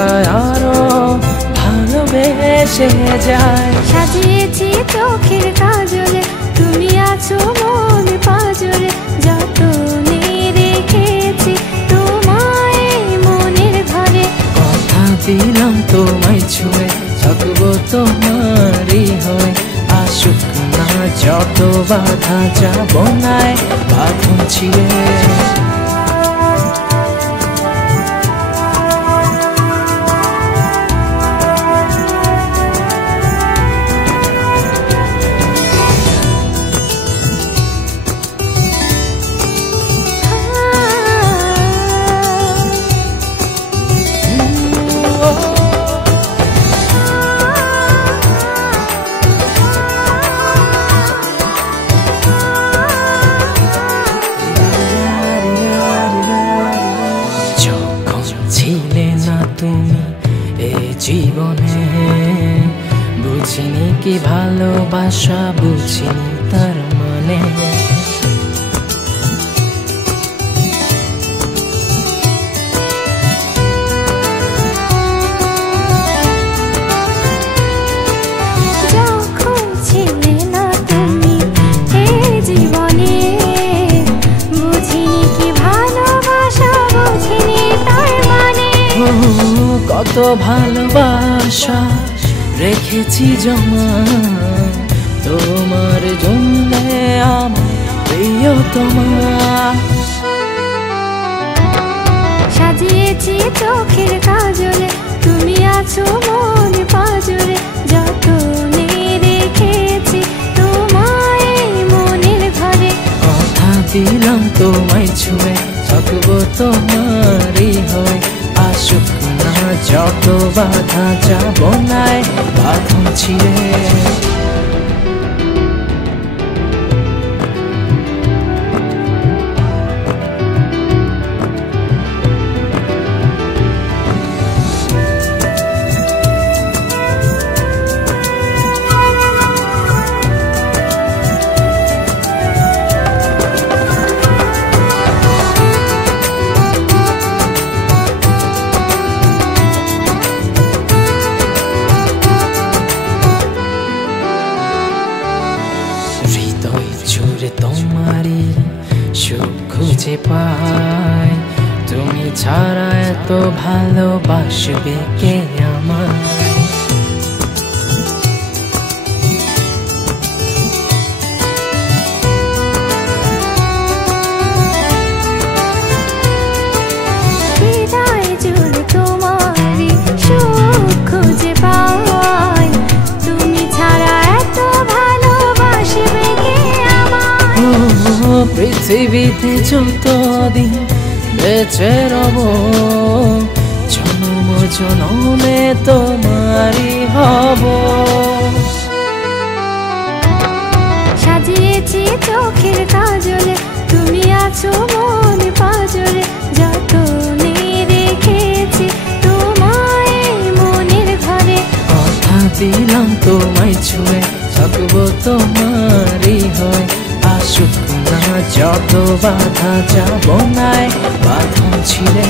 যায় আরো ভালোবেসে যায়। সাজিয়েছি চোখের কাজলে, তুমি আছো মন পাজরে, যতনে রেখেছি তোমায় মনের ঘরে। কথা দিলাম তোমায় ছুঁয়ে থাকবো তোমারই হয়ে, আসুক না যত বাধা যাব নাই বাঁধন ছিঁড়ে। ছিলে না তুমি এ জীবনে, বুঝিনি কি ভালোবাসা, বুঝিনি তার মানে। যখন ছিলে না তুমি এ জীবনে, বুঝিনি কি ভালোবাসা, বুঝিনি তার মানে। কত ভালোবাসা রেখেছি জমা তোমার জন্য আমার প্রিয়তমা। সাজিয়েছি চোখের কাজলে, তুমি আছো মন পাজরে, যতনে রেখেছি তোমায় মনের ঘরে। কথা দিলাম তোমায় ছুঁয়ে থাকবো তোমারই হয়ে, আসুক না যত বাধা যাব নাই বাঁধন ছিঁড়ে। হৃদয় জুড়ে তোমারই সুখ খুঁজে পাই, তুমি ছাড়া এত ভালোবাসবে কে আমায়। হৃদয় জুড়ে তোমারই সুখ খুঁজে পাই, তুমি ছাড়া এত ভালোবাসবে কে আমায়। পৃথিবীতে যতদিন বেঁচে রব, জন্ম জন্মে তোমারই হব। সাজিয়েছি চোখের কাজলে, তুমি আছো মন পাজরে, যতনে রেখেছি তোমায় মনের ঘরে। কথা দিলাম তোমায় ছুঁয়ে থাকবো তোমারই হয়ে, আসুক না যত বাধা যাব নাই বাঁধন ছিঁড়ে।